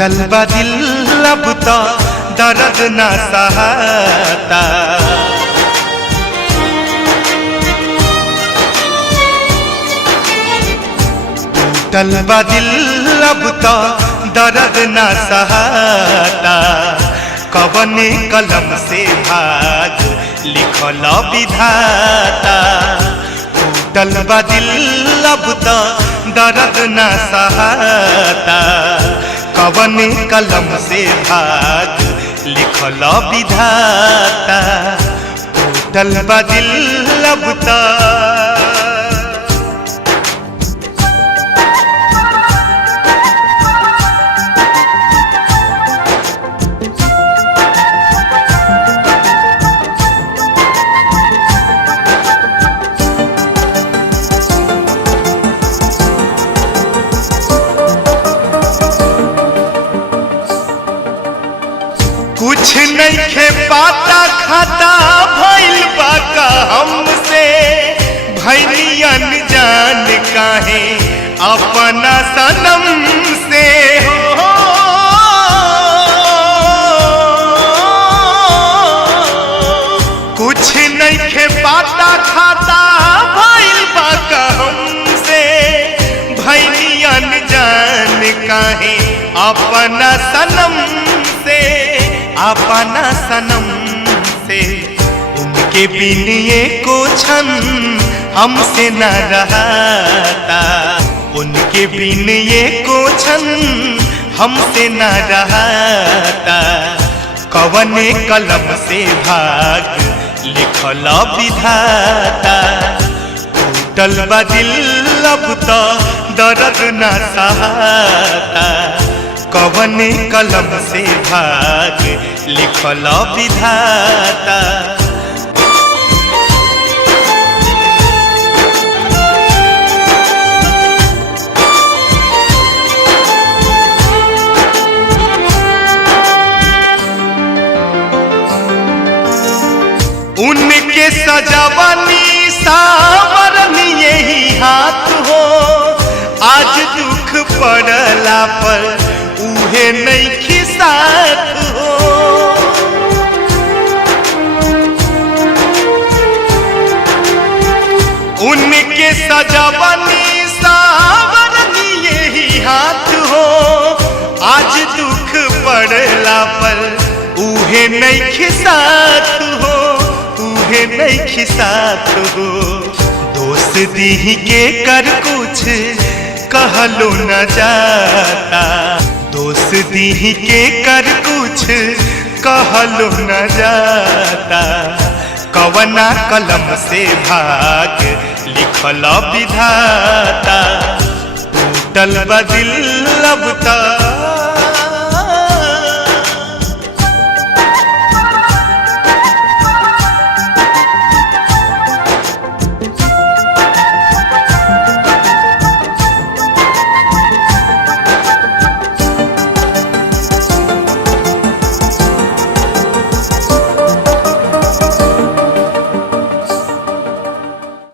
टूटल बा दिल अब तो दर्द न सहाता। टूटल बा दिल अब तो दर्द न सहाता। कवने कलम से भाग लिखल विधाता। टूटल बा दिल अब तो दर्द न सहाता। कवने कलम से भाग लिखल विधाता। टूटल बा दिल अब तो कुछ नहीं खे पाता खाता भइल बा का हमसे। भइली अनजान काहे अपना सनम से हो। कुछ नहीं खे पाता खाता भइल बा का हमसे। भइली अनजान काहे अपना सनम से। अपना सनम से उनके बिन एको क्षण हमसे न रहता। उनके बिन एको क्षण हमसे न रहता। कवने कलम से भाग लिखल विधाता। टूटल बा दिल अब तो दर्द न सहाता। कवने कलम से भाग लिखल विधाता। उनके सजावनी सावरनी यही हाथ हो। आज दुख पड़ला पर उहे नहीं साथ हो। उनके सजावनी सावरनी यही हाथ हो। आज दुख पड़ला पर उहे नहीं साथ हो। उहे नहीं साथ हो। दोस्त दी के कर कुछ कहलो न जाता। दोस्त दी के कर कुछ कहलो न जाता। कवना कलम से भाग लिखल विधाता। टूटल बा दिल अब तो